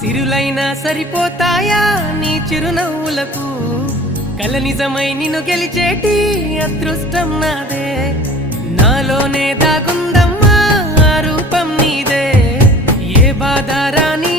సిరులైనా సరిపోతాయా నీ చిరునవ్వులకు కల నిజమై నిన్ను గెలిచేటి అదృష్టం నాదే నాలోనే దాగుందమ్మా ఆ రూపం నీదే ఏ బాధ రాని